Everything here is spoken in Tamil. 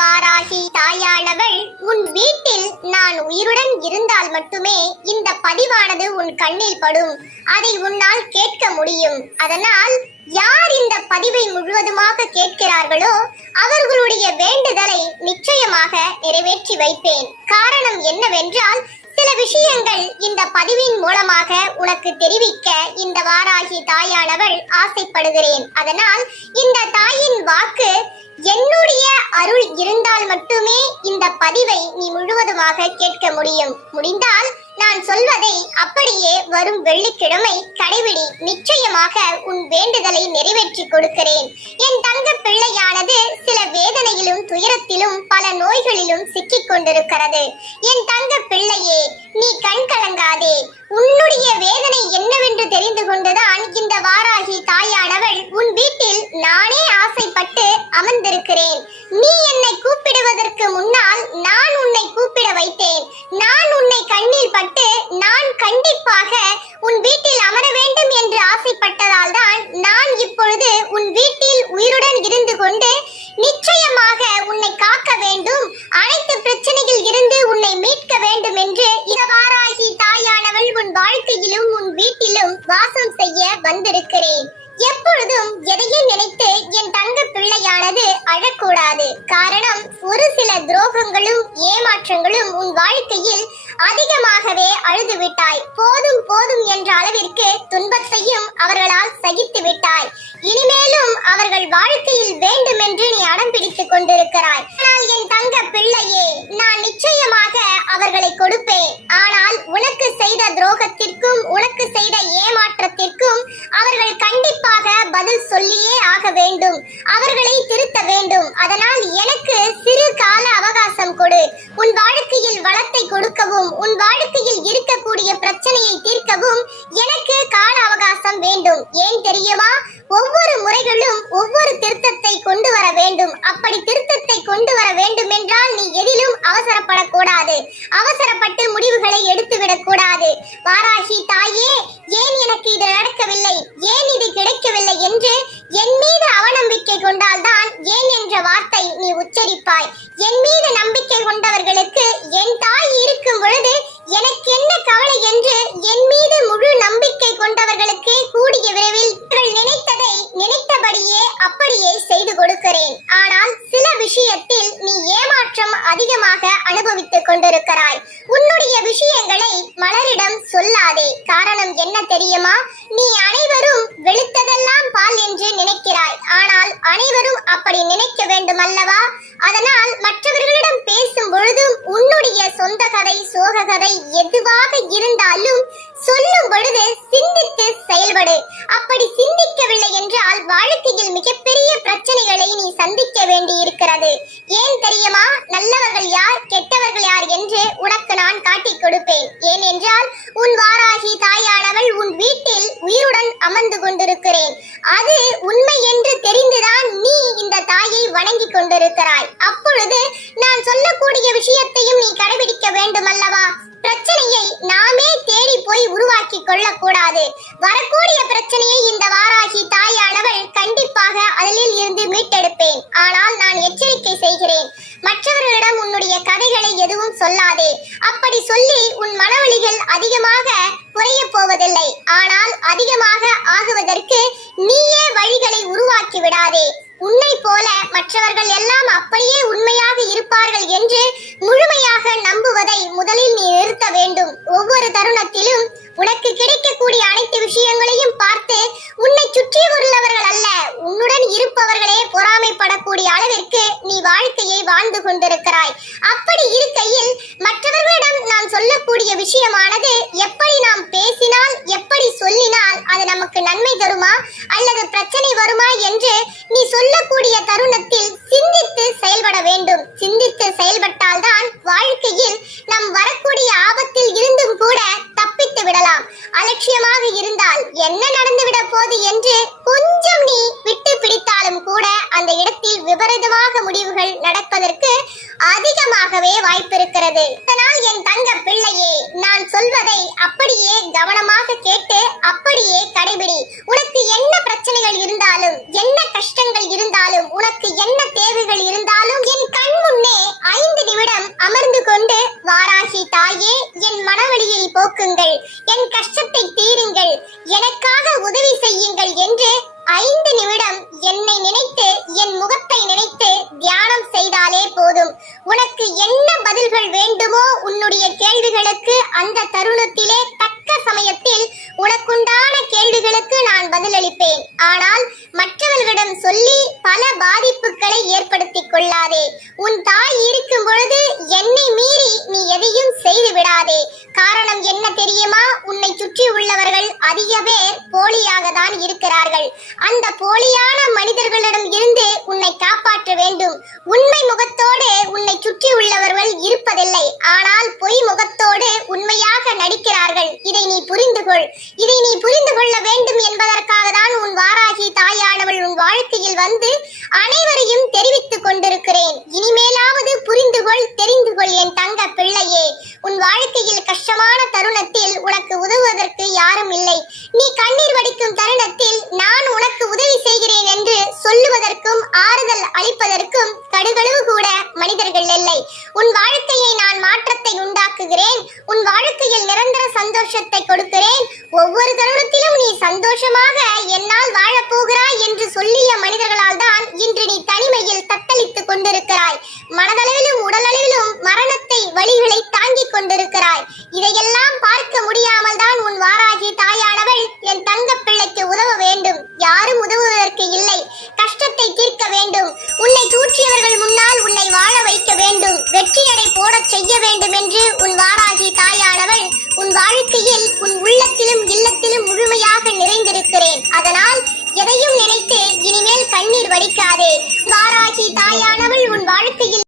வாராகி தாயானவள் உன் வீட்டில் நான் உயிருடன் இருந்தால் மட்டுமே இந்த பதிவானது உன் கண்ணில் படும். அதை உன்னால் கேட்க முடியும். அதனால் யார் இந்த பதிவை முழுவதுமாக கேட்கிறார்களோ அவர்களுடைய வேண்டுதலை நிச்சயமாக நிறைவேற்றி வைப்பேன். காரணம் என்னவென்றால் சில விஷயங்கள் இந்த பதிவின் மூலமாக உனக்கு தெரிவிக்க இந்த வாராகி தாயானவள் ஆசைப்படுகிறேன். அதனால் இந்த தாயின் வாக்கு என்னுடைய அருள் இருந்தால் மட்டுமே இந்த பதிவை நீ முழுவதுமாக கேட்க முடியும். முடிந்தால் நான் சொல்வதை அப்படியே வரும் வெள்ளிக்கிழமை கடைபிடி. நிச்சயமாக உன் வேண்டுதலை நிறைவேற்றி கொடுக்கிறேன். என் தங்க பிள்ளையானது சில வேதனையிலும் துயரத்திலும் பல நோய்களிலும் சிக்கிக் கொண்டிருக்கிறது. என் தங்க கொண்டது தெரிந்து இந்த வாராகி தாயானவள் உன் வீட்டில் நானே ஆசைப்பட்டு அமர்ந்திருக்கிறேன். நீ என்னை கூப்பிடுவதற்கு முன்னால் நான் உன்னை கூப்பிட வைத்தேன் நான் உன்னை கண்ணில் பட்டு நான் கண்டிப்பாக உன் வீட்டில் அமர வேண்டும் என்று ஆசைப்பட்டதால் தான் நான் இப்பொழுது உன் வீட்டில் உயிருடன் இருந்து கொண்டு நிச்சயமாக உன்னை காக்க வேண்டும் அனைத்து பிரச்சனைகள் இருந்து உன்னை மீட்க வேண்டும் என்று இந்த வாராகி தாயானவள் உன் வாழ்க்கையிலும் உன் வீட்டிலும் வாசம் செய்ய வந்திருக்கிறேன் எப்பொழுதும் எதையும் நினைத்து என் தங்க பிள்ளையானது அழக்கூடாது. காரணம் ஒரு சில துரோகங்களும் ஏமாற்றங்களும் உன் வாழ்க்கையில் அதிகமாகவே அழுது விட்டாய் போதும் போதும் என்ற அளவிற்கு துன்பத்தையும் அவர்களால் சகித்து விட்டாய் இனிமேலும் அவர்கள் வாழ்க்கையில் வேண்டுமென்று நீ அடம் பிடித்துக் கொண்டிருக்கிறாய். ஆனால் என் தங்க பிள்ளையே நான் நிச்சயமாக அவர்களை கொடுப்பேன். ஆனால் உனக்கு செய்த துரோகத்திற்கும் உனக்கு செய்த ஏமாற்றத்திற்கும் அவர்கள் கண்டிப்பாக பதில் சொல்லியே ஆக வேண்டும். அவர்களை திருத்த வேண்டும். அதனால் எனக்கு சிறு கால அவகாசம் கொடு. உன் வாழ்க்கையில் வளத்தை கொடுக்கவும் உன் வாழ்க்கையில் இருக்கக்கூடிய பிரச்சனையை தீர்க்கவும் எனக்கு கால அவகாசம் வேண்டும். ஏன் தெரியுமா? ஒவ்வொரு முறைகளும் ஒவ்வொரு திருத்தத்தை கொண்டு வர வேண்டும். அப்படி திருத்தத்தை கொண்டு வர வேண்டும் என்றால் நீ எதிலும் அவசரப்படக்கூடாது. அவசரப்பட்டு முடிவுகளை எடுத்துவிடக் கூடாது வாராகி தாயே எனக்கு இது நடக்கவில்லை. ஏன் இது கிடைக்கவில்லை என்று என் மீது அவநம்பிக்கை கொண்டால்தான் ஏன் என்ற வார்த்தை நீ உச்சரிப்பாய். என் மீது நம்பிக்கை கொண்டவர்களுக்கு என் தாய் இருக்கும் பொழுது எனக்கு என்ன கவலை என்று என் மீது முழு நம்பிக்கை கொண்டவர்களுக்கு கூடிய விரைவில் நினைத்ததை நினைத்தபடியே அப்படியே செய்து கொடுக்கிறேன். ஆனால் சில விஷயத்தில் நீ ஏன் ஏமாற்றம் அதிகமாக அனுபவித்துக் கொண்டிருக்கிறாய். உன்னுடைய விஷயங்களை மலரிடம் சொல்லாதே. காரணம் என்ன தெரியுமா? நீ அனைவரும் வெளுத்ததெல்லாம் பால் என்று நினைக்கிறாய். ஆனால் அனைவரும் அப்படி நினைக்க வேண்டும் அல்லவா அதனால் மற்றவர்களிடம் பேசும் சொந்த கதை சோக கதை எதுவாக இருந்தாலும் சொல்லும் பொழுது சிந்தித்து செயல்படு. அப்படி சிந்திக்கவில்லை என்றால் வாழ்க்கையில் மிகப்பெரிய பிரச்சனைகளை நீ சந்திக்க வேண்டி இருக்கிறது ஏன் தெரியுமா? நல்லவர்கள் யார் கெட்டவர்கள் யார் என்று உனக்கு நான் காட்டிக் கொடுப்பேன். ஏனென்றால் உன் வாராகி தாயானவள் உன் வீட்டில் உயிருடன் அமர்ந்து கொண்டிருக்கிறேன். அது உண்மை என்று தெரிந்துதான் நீ இந்த தாய் வணங்கி கொண்டிருக்கிறாய். அப்பொழுது நான் சொல்லக்கூடிய விஷயத்தையும் நீ கடைபிடிக்க வேண்டும் அல்லவா பிரச்சனையை நாமே தேடி போய் உருவாக்கி கொள்ள கூடாது வரக்கூடிய பிரச்சனையை இந்த வாராகி தாயானவள் கண்டிப்பாக அதில் இருந்து மீட்டெடுப்பேன். ஆனால் நான் எச்சரிக்கை செய்கிறேன். மற்றவர்களிடம் உன்னுடைய கதைகளை எதுவும் சொல்லாதே. அப்படி சொல்லி உன் மனவழிகள் அதிகமாக குறைய போவதில்லை. ஆனால் அதிகமாக ஆகுவதற்கு நீ வழிகளை உருவாக்கி விடாதே. உன்னை போல மற்றவர்கள் எல்லாம் அப்படியே உண்மையாக இருப்பார்கள் என்று முழுமையாக நம்புவதை முதலில் நீ நிறுத்த வேண்டும். ஒவ்வொரு தருணத்திலும் உனக்கு கிடைக்கக்கூடிய அனைத்து விஷயங்களையும் பார்த்து உன்னை சுற்றி உள்ளவர்கள் அல்ல உன்னுடன் இருப்பவர்களே பொறாமைப்படக்கூடிய அளவிற்கு நீ வாழ்க்கையை வாழ்ந்து கொண்டிருக்கிறாய். அப்படி இருக்கையில் மற்றவர்களிடம் நான் சொல்லக்கூடிய விஷயமானது எப்படி நாம் என் தங்க பிள்ளையே நான் சொல்வதை அப்படியே கவனமாக கேட்டு அப்படியே கடைபிடி. உனக்கு என்ன பிரச்சனைகள் இருந்தாலும் என்ன கஷ்டங்கள் இருந்தாலும் உனக்கு என்ன தேவைகள் இருந்தாலும் என் கண் முன்னே ஐந்து நிமிடம் அமர்ந்து கொண்டு வாராகி தாயே என் மனவழியை போக்குங்கள். என் கஷ்டத்தை தீருங்கள். எனக்காக உதவி செய்யுங்கள் என்று ஐந்து நிமிடம் என்னை நினைத்து என் முகத்தை நினைத்து தியானம் செய்தாலே போதும். உனக்கு என்ன பதில்கள் வேண்டுமோ உன்னுடைய கேள்விகளுக்கு அந்த தருணத்திலே தக்க சமயத்தில் உனக்குண்டான கேள்விகளுக்கு நான் பதிலளிப்பேன். ஆனால் மற்றவர்களிடம் சொல்லி பல பாதிப்புகளை ஏற்படுத்திக் கொள்ளாதே. உன் தாய் இருக்கும் பொழுது என்னை மீறி நீ எதையும் செய்து விடாதே. காரணம் என்ன தெரியுமா? உன்னை சுற்றி உள்ளவர்கள் அதிக பேர் போலியாக தான் இருக்கிறார்கள். அந்த போலியான மனிதர்களிடம் இருந்து உன்னை காப்பாற்ற வேண்டும். உண்மை முகத்தோடு உன்னை சுற்றி உள்ளவர்கள் இருப்பதில்லை. ஆனால் பொய் முகத்தோடு உண்மையாக நடிக்கிறார்கள். இதை நீ புரிந்து கொள். இதை நீ புரிந்து கொள்ள வேண்டும் என்பதற்காக தான் உன் வாராகி தாயானவள் உன் வாழ்க்கையில் வந்து அனைவரையும் தெரிவித்துக் கொண்டிருக்கிறேன். இனிமேலாவது புரிந்து கொள் தெரிந்து கொள் என் தங்க பிள்ளையே. உன் வாழ்க்கையில் கஷ்டமான தருணத்தில் உனக்கு உதவுவதற்கு யாரும் இல்லை. நீ கண்ணீர் வடிக்கும் தருணத்தில் நான் உனக்கு சொல்லுவதற்கும் ஆறுதல் அளிப்பதற்கும் கடுகளவு கூட மனிதர்கள் இல்லை. உன் வாழ்க்கையை நான் மாற்றத்தை உண்டாக்குகிறேன். உன் வாழ்க்கையில் நிரந்தர சந்தோஷத்தை கொடுக்கிறேன். ஒவ்வொரு தருணத்திலும் நீ சந்தோஷமாக என்னால் வாழப்போகிறாய் என்று சொல்லிய மனிதர்களால் தான் இன்று நீ தனிமையில் தத்தளித்துக் கொண்டிருக்கிறாய். மனதளவிலும் உடலளவிலும் மரணத்தை வழிகளை தாங்கிக் கொண்டிருக்கிறாய். இதையெல்லாம் பார்க்க முடியாமல் தான் உன் வாராகி தாயானவள் என் தங்க பிள்ளைக்கு உதவ வேண்டும். யாரும் உதவுவதற்கு இல்லை. கஷ்டத்தை தீர்க்க வேண்டும். உன்னை தூற்றியவர்கள் முன்னால் உன்னை வாழ வைக்க வேண்டும். வெற்றியடை போடச் செய்ய வேண்டும் என்று உன் வாராகி தாயானவள் உன் வாழ்க்கையில் உன் உள்ளத்திலும் இல்லத்திலும் முழுமையாக நிறைந்திருக்கிறேன். அதனால் எதையும் நினைத்து இனிமேல் கண்ணீர் வடிக்காதே. வாராகி தாயானவள் உன் வாழ்க்கையில்